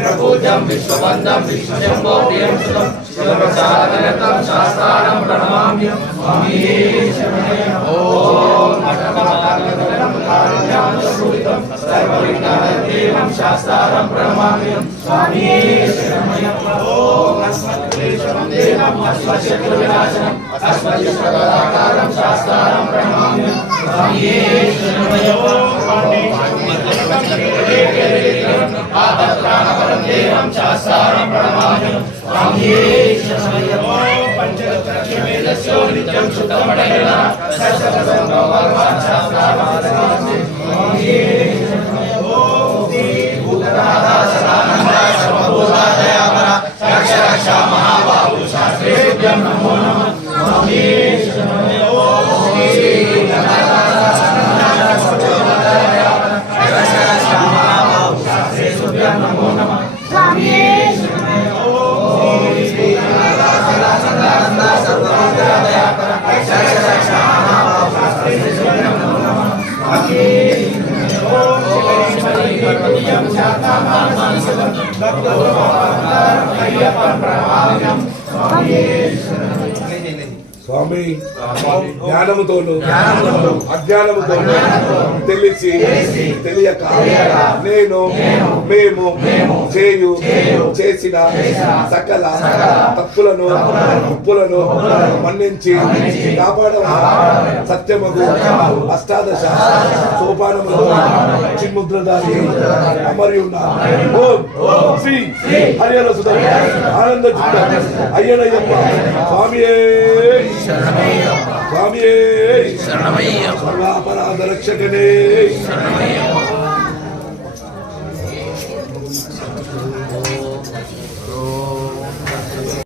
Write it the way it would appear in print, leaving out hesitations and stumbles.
क्षिप्रपूज्यं विश्ववन्दं विश्वशम्भो प्रियं सुतं शिवप्रसादयतं शास्त्राणं प्रणमाम्यहं स्वामी ओम अष्टमहागणपतिं सर्वविघ्नहरं शास्त्राणं प्रणमाम्यहं स्वामी ओम अस्मत्क्लेशं देवं अस्मत्शत्रुविनाशनम् अस्मत्सर्वदाकारं शास्त्राणं प्रणमाम्यहं स्वामी आदत्राणपरं देवं शास्त्राणं प्रणमाम्यहं स्वामी पंचरत्नमेधस्यो नित्यं शुद्धमणेन सर्वसंगो भगवान् शास्त्राणं स्वामी भूतनाथा सदानन्दा सर्वभूतादयापरा रक्ष रक्ष महाबाहु शास्त्रेभ्यं नमो नमः स्वामी नमो नमः स्वामी స్వామి జ్ఞానముతోను అజ్ఞానముతోను తెలిసి తెలియక నేను మేము చేసిన సకల తప్పులను ఉప్పులను మన్నించి కాపాడవా సత్యమగు అష్టాదశ సోపానములు చిన్ముద్రదారి అమరి ఉన్న ఓం శ్రీ హరిహర సుధ ఆనంద చిత్త అయ్యనయ్యప్ప స్వామియే స్వామియే సర్వాపరాధ రక్షకనే